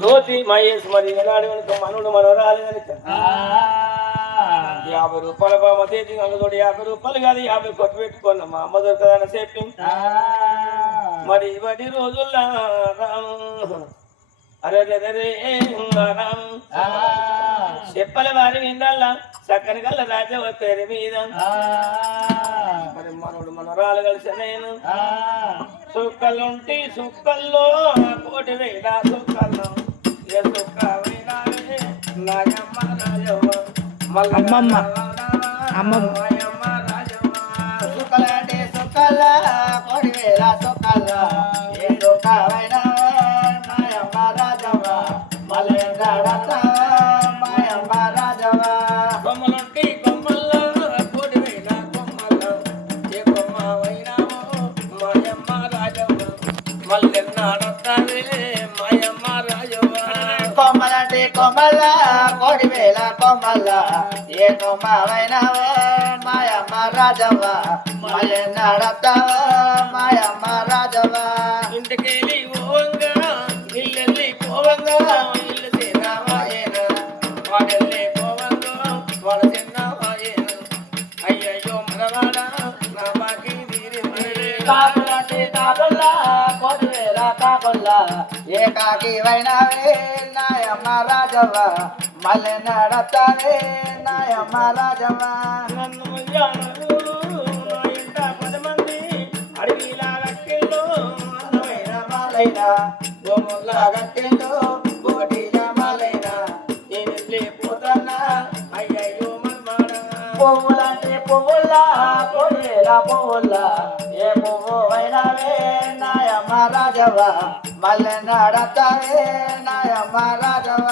జ్యోతి మహేష్ మరి ఏనాడు కనుక మనోడు మనవరాలు కనుక 50 రూపాయల బామ తేజీ అందుతోటి 50 రూపాయలు కాదు 50 కొట్టు పెట్టుకున్న మా అమ్మ దొరకదని చెప్పి మరి ఇవటి రోజుల్లో అరే చెప్పల వారి విందల్లా చక్కని కల్ల రాజవ పేరు మీద మరి మనోడు మనరాలు కలిసి నేను సుక్కలుంటి సుక్కల్లో 1,000 సుక్కల్లో ఏ సుక్క వినాలే నాయమ్మ రాజవ్వ అమ్మమ్మ అమ్మమ్మ సుక్కలంటే సుక్కల్ల 1,000 సుక్కల్ల ఏ సుక్క వినా నాయమ్మ రాజవ్వ మల్లెందడత మాయమ్మ రాజవ్వ కొమ్మలుంటి కొమ్మల్లో 1,000 కొమ్మల్లో ఏ కొమ్మ వైనామో మాయమ్మ రాజవ్వ మల్లెందడతవే మాయమ్మ రాజవ్వ కొమ్మలంటే కొమ్మల్ల 1,000 కొమ్మల్ల ఏ కొమ్మ వైనావే మాయమ్మ రాజవ్వ మల్లెందడత మాయమ్మ రాజవ్వ ఇంటికెళ్ళి పోవంగా ఇల్లెళ్ళి పోవంగా ఇల్లు తిన్నావాయేనా వాడెళ్ళి పోవంగా వాడ తిన్నావాయేనా అయ్యయ్యో మనవాడ నా బాకీ తీరింది కాకులంటే కాకుల్లా 1,000 కాకుల్లా ఏ కాకి వైనావే నాయమ్మ రాజవ్వ మల్లెందడతవే నాయమ్మ రాజవ్వ నన్ను మొయ్యాడు నా ఇంట 10 మంది అడవిలా లక్కెళ్ళు అందమైన మాలైనా గోముల్లా గట్టెలు ఒకటి మాలైనా నేనెళ్ళి పోతానా అయ్యయ్యో మనమాడ పువ్వులంటే పువ్వుల్లా 1,000 పువ్వుల్లా ఏ పువ్వు వైనావే నాయమ్మ రాజవ్వ మల్లెందడతవే నాయమ్మ రాజవ్వ